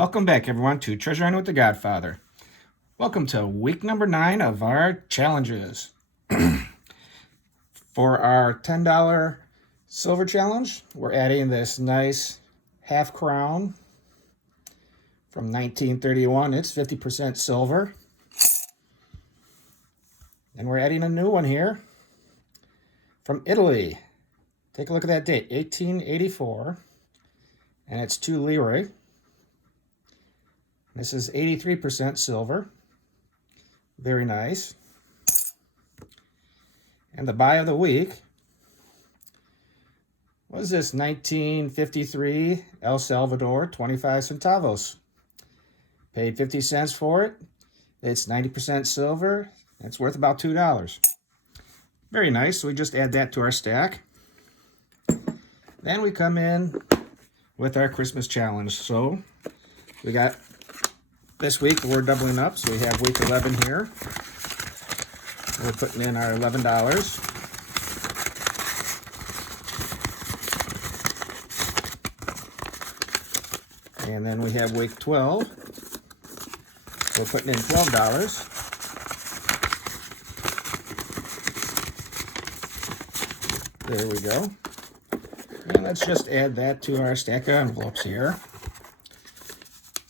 Welcome back, everyone, to Treasure Hunting with the Godfather. Welcome to week number 9 of our challenges. For our $10 silver challenge, we're adding this nice half crown from 1931. It's 50% silver. And we're adding a new one here from Italy. Take a look at that date, 1884. And it's 2 lire. This is 83% silver. Very nice. And the buy of the week was this 1953 El Salvador, 25 centavos. Paid 50 cents for it. It's 90% silver. It's worth about $2. Very nice. So we just add that to our stack. Then we come in with our Christmas challenge. So we got this week we're doubling up. So we have week 11 here. We're putting in our $11. And then we have week 12. We're putting in $12. There we go. And let's just add that to our stack of envelopes here.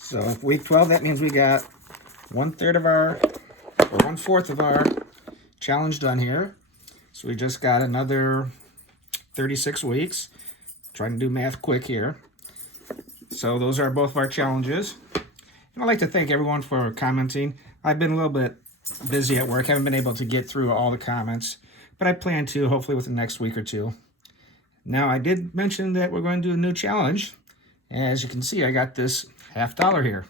So week 12, that means we got 1/4 of our challenge done here. So we just got another 36 weeks. Trying to do math quick here. So those are both of our challenges. And I'd like to thank everyone for commenting. I've been a little bit busy at work. Haven't been able to get through all the comments. But I plan to, hopefully within the next week or two. Now, I did mention that we're going to do a new challenge. As you can see, I got this $50 here.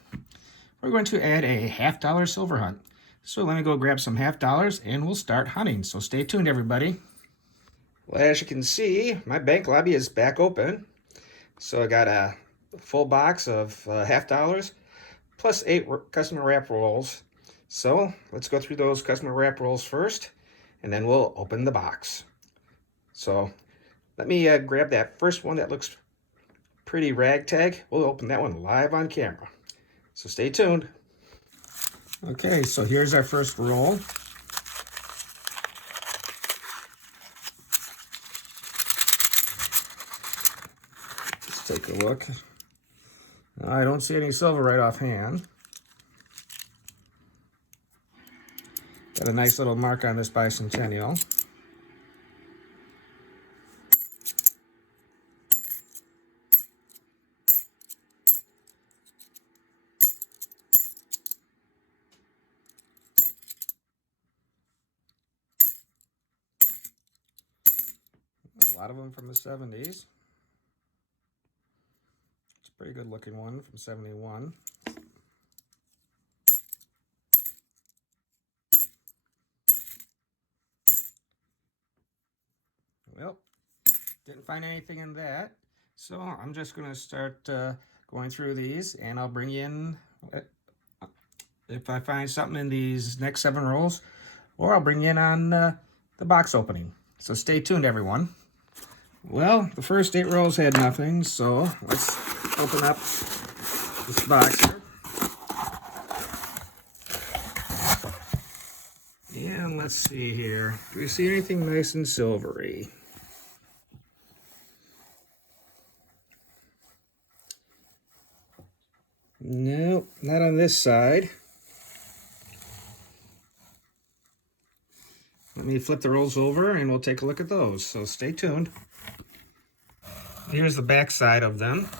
We're going to add a $50 silver hunt. So let me go grab some $50 and we'll start hunting. So stay tuned, everybody. Well, as you can see, my bank lobby is back open. So I got a full box of $50 plus 8 customer wrap rolls. So let's go through those customer wrap rolls first, and then we'll open the box. So let me grab that first one that looks pretty ragtag. We'll open that one live on camera. So stay tuned. Okay, so here's our first roll. Let's take a look. I don't see any silver right offhand. Got a nice little mark on this bicentennial. A lot of them from the 70s. It's a pretty good looking one from 71. Well, didn't find anything in that. So I'm just going to start going through these, and I'll bring you in if I find something in these next 7 rolls, or I'll bring you in on the box opening. So stay tuned, everyone. Well, the first 8 rolls had nothing, so let's open up this box here. And let's see here. Do we see anything nice and silvery? Nope, not on this side. Let me flip the rolls over and we'll take a look at those. So stay tuned. Here's the back side of them.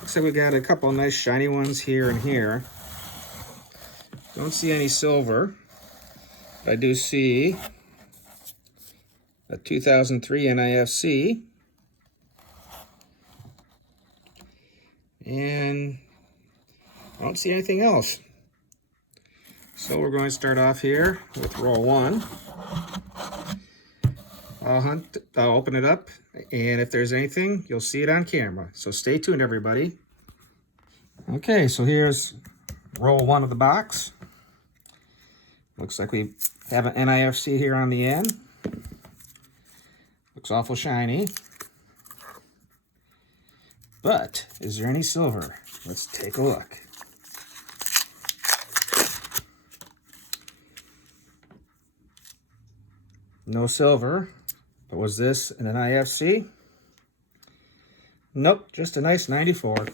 Looks like we got a couple nice shiny ones here and here. Don't see any silver. But I do see a 2003 NIFC. And I don't see anything else. So we're going to start off here with roll 1. I'll open it up, and if there's anything, you'll see it on camera. So stay tuned, everybody. Okay, so here's roll 1 of the box. Looks like we have an NIFC here on the end. Looks awful shiny. But is there any silver? Let's take a look. No silver. But was this an IFC? Nope, just a nice 94.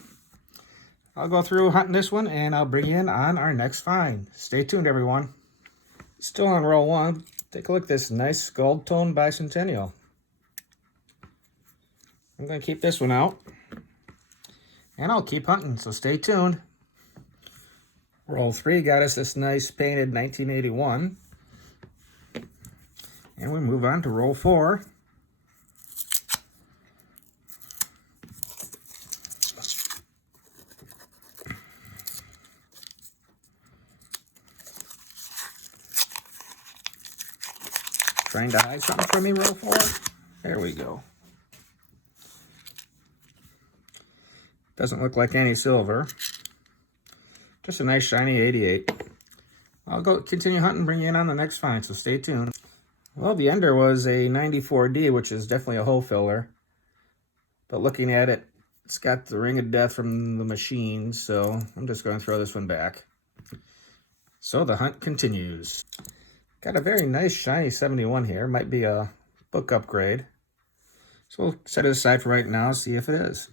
I'll go through hunting this one and I'll bring you in on our next find. Stay tuned, everyone. Still on roll 1. Take a look at this nice gold tone bicentennial. I'm going to keep this one out. And I'll keep hunting, so stay tuned. Roll 3 got us this nice painted 1981. And we move on to roll 4. Trying to hide something from me, roll 4. There we go. Doesn't look like any silver. Just a nice shiny 88. I'll go continue hunting, bring you in on the next find, so stay tuned. Well, the ender was a 94D, which is definitely a hole filler. But looking at it, it's got the ring of death from the machine, so I'm just going to throw this one back. So the hunt continues. Got a very nice shiny 71 here. Might be a book upgrade. So we'll set it aside for right now, see if it is.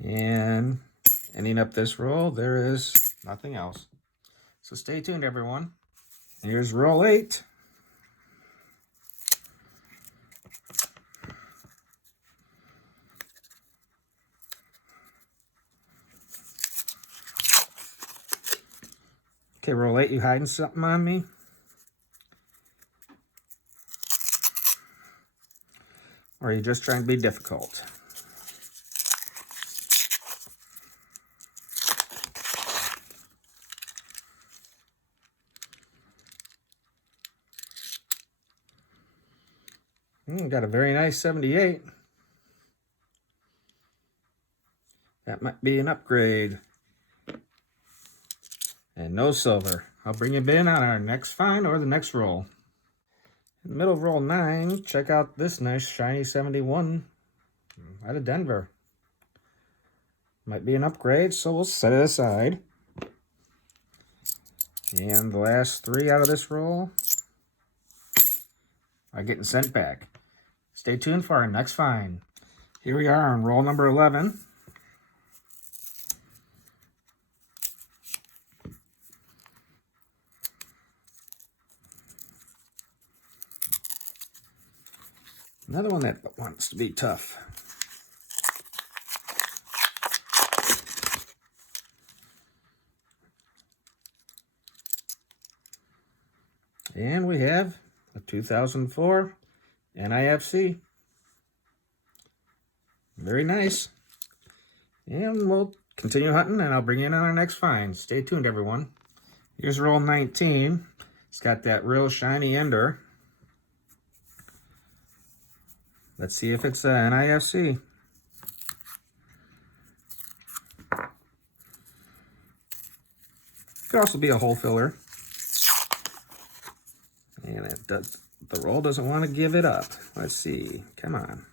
And ending up this roll, there is nothing else. So stay tuned, everyone. Here's roll 8. Okay, roll 8, you hiding something on me? Or are you just trying to be difficult? Got a very nice 78. That might be an upgrade. And no silver. I'll bring you in on our next find or the next roll. In the middle of roll 9, check out this nice shiny 71 out of Denver. Might be an upgrade, so we'll set it aside. And the last 3 out of this roll are getting sent back. Stay tuned for our next find. Here we are on roll number 11. Another one that wants to be tough. And we have a 2004 NIFC. Very nice. And we'll continue hunting and I'll bring you in on our next find. Stay tuned, everyone. Here's roll 19. It's got that real shiny ender. Let's see if it's an IFC. Could also be a hole filler. And it does. The roll doesn't want to give it up. Let's see. Come on.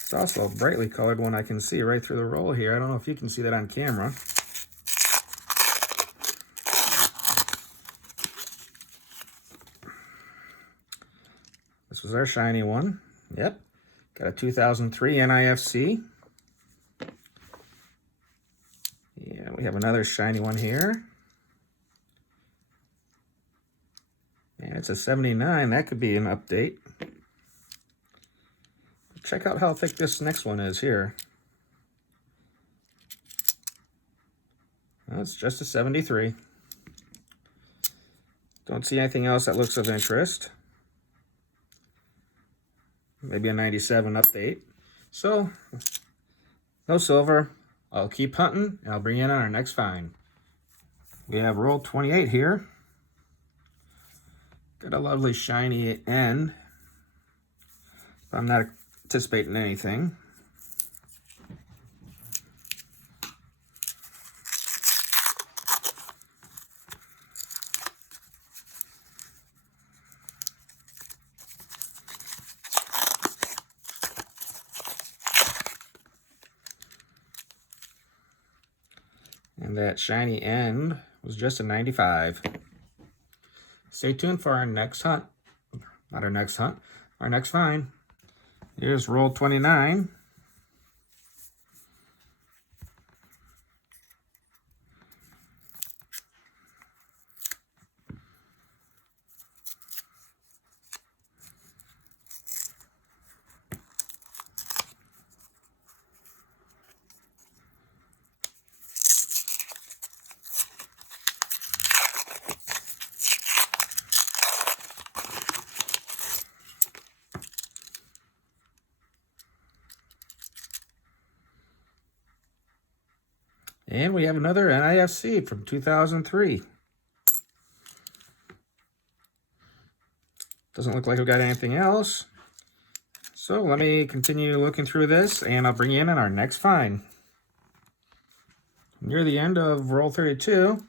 It's also a brightly colored one I can see right through the roll here. I don't know if you can see that on camera. This was our shiny one. Yep. Got a 2003 NIFC. Yeah, we have another shiny one here. And it's a 79. That could be an update. Check out how thick this next one is here. Well, it's just a 73. Don't see anything else that looks of interest. Maybe a 97 update. So, no silver. I'll keep hunting, and I'll bring you in on our next find. We have roll 28 here. Got a lovely shiny end. I'm not anticipating anything. And that shiny end was just a 95. Stay tuned for our next hunt. Not our next hunt, our next find. Here's roll 29. And we have another NIFC from 2003. Doesn't look like we've got anything else. So let me continue looking through this, and I'll bring you in on our next find. Near the end of roll 32,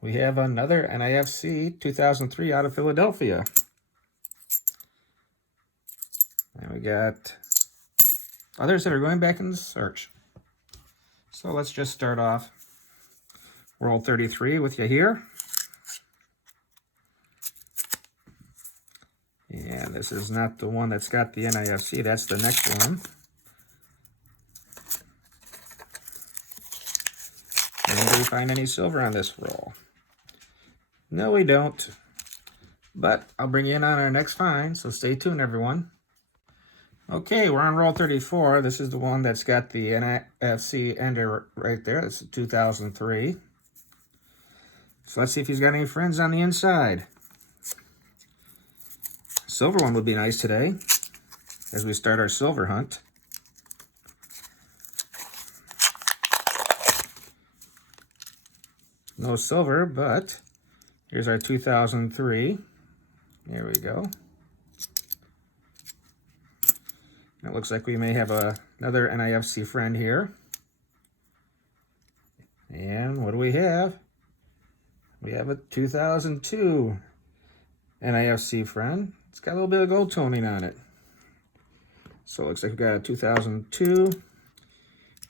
we have another NIFC 2003 out of Philadelphia. And we got others that are going back in the search. So let's just start off roll 33 with you here. And this is not the one that's got the NIFC, that's the next one. And do we find any silver on this roll? No, we don't. But I'll bring you in on our next find, so stay tuned, everyone. Okay, we're on roll 34. This is the one that's got the NIFC ender right there. This is 2003. So let's see if he's got any friends on the inside. Silver one would be nice today as we start our silver hunt. No silver, but here's our 2003. There we go. It looks like we may have another NIFC friend here. And what do we have? We have a 2002 NIFC friend. It's got a little bit of gold toning on it. So it looks like we got a 2002,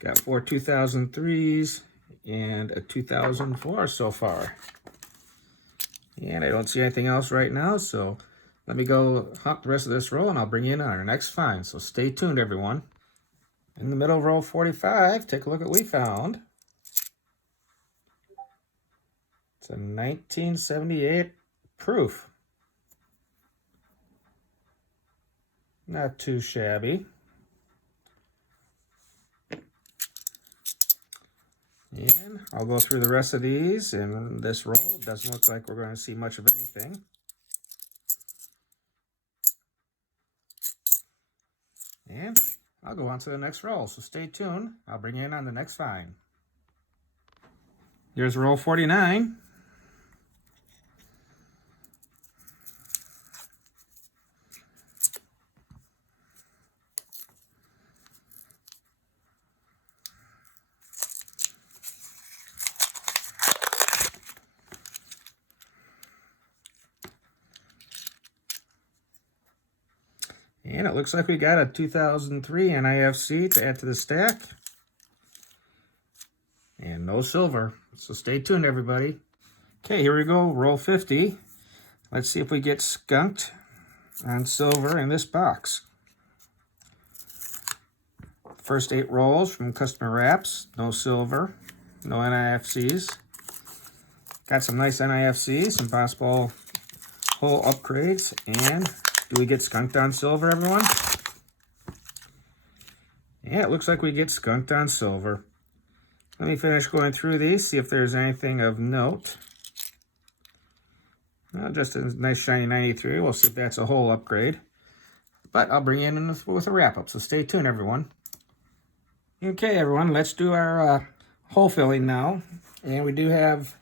got 4 2003s, and a 2004 so far. And I don't see anything else right now, so let me go hunt the rest of this roll, and I'll bring you in on our next find. So stay tuned, everyone. In the middle of roll 45, take a look at what we found. It's a 1978 proof. Not too shabby. And I'll go through the rest of these in this roll. It doesn't look like we're going to see much of anything. And I'll go on to the next roll, so stay tuned. I'll bring you in on the next find. Here's roll 49. And it looks like we got a 2003 NIFC to add to the stack. And no silver. So stay tuned, everybody. Okay, here we go. Roll 50. Let's see if we get skunked on silver in this box. First 8 rolls from customer wraps. No silver. No NIFCs. Got some nice NIFCs. Some possible hole upgrades. And do we get skunked on silver, everyone? Yeah, it looks like we get skunked on silver. Let me finish going through these, see if there's anything of note. Just a nice shiny 93. We'll see if that's a hole upgrade. But I'll bring you in with a wrap-up, so stay tuned, everyone. Okay, everyone, let's do our hole filling now. And we do have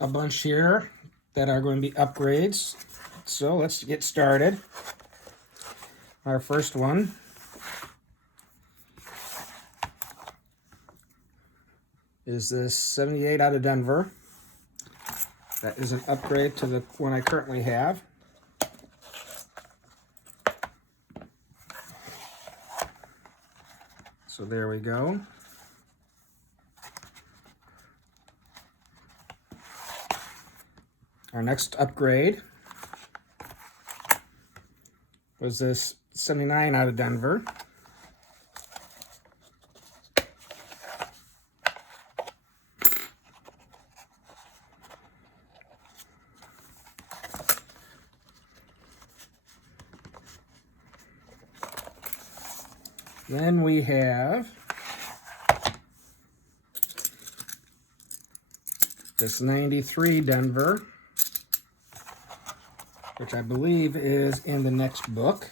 a bunch here that are going to be upgrades. So let's get started. Our first one is this 78 out of Denver. That is an upgrade to the one I currently have. So there we go. Our next upgrade was this 79 out of Denver. Then we have this 93 Denver, which I believe is in the next book.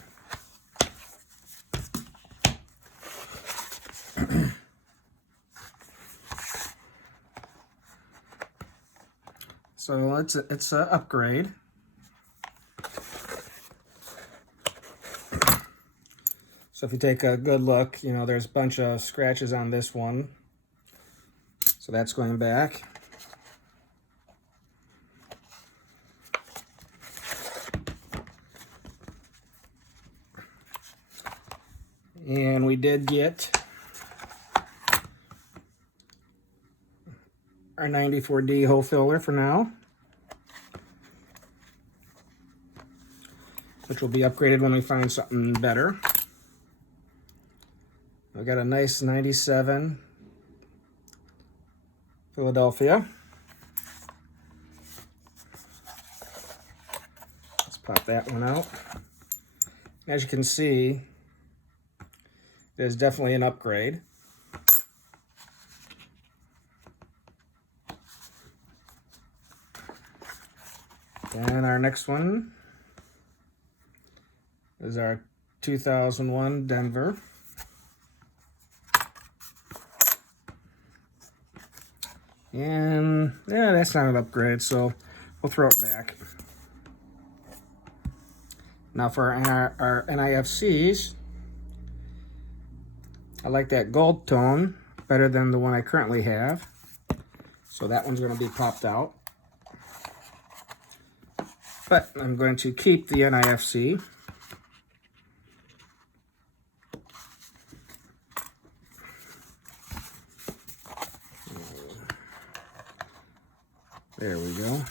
So it's an upgrade. So if you take a good look, you know, there's a bunch of scratches on this one. So that's going back. And we did get our 94D hole filler for now, which will be upgraded when we find something better. We got a nice 97 Philadelphia. Let's pop that one out. As you can see, there's definitely an upgrade. And our next one is our 2001 Denver. And yeah, that's not an upgrade, so we'll throw it back. Now for our NIFCs, I like that gold tone better than the one I currently have. So that one's going to be popped out. But I'm going to keep the NIFC. There we go.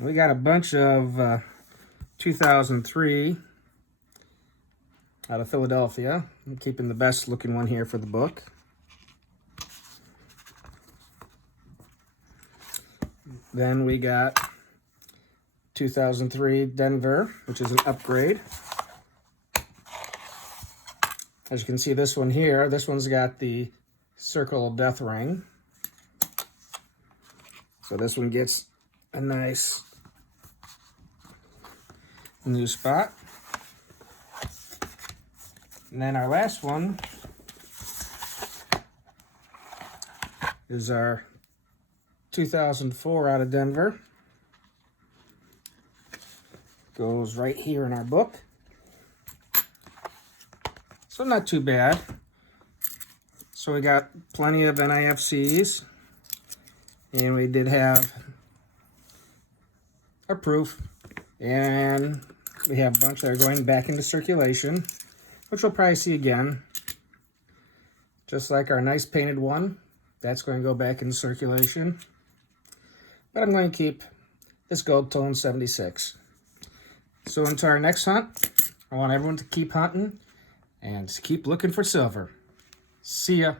We got a bunch of 2003 out of Philadelphia. I'm keeping the best looking one here for the book. Then we got 2003 Denver, which is an upgrade. As you can see, this one here, this one's got the Circle of Death ring. So this one gets a nice new spot. And then our last one is our 2004 out of Denver. Goes right here in our book. So not too bad. So we got plenty of NIFCs, and we did have a proof, and we have a bunch that are going back into circulation, which we'll probably see again. Just like our nice painted one, that's going to go back into circulation. But I'm going to keep this gold tone 76. So until our next hunt, I want everyone to keep hunting and keep looking for silver. See ya.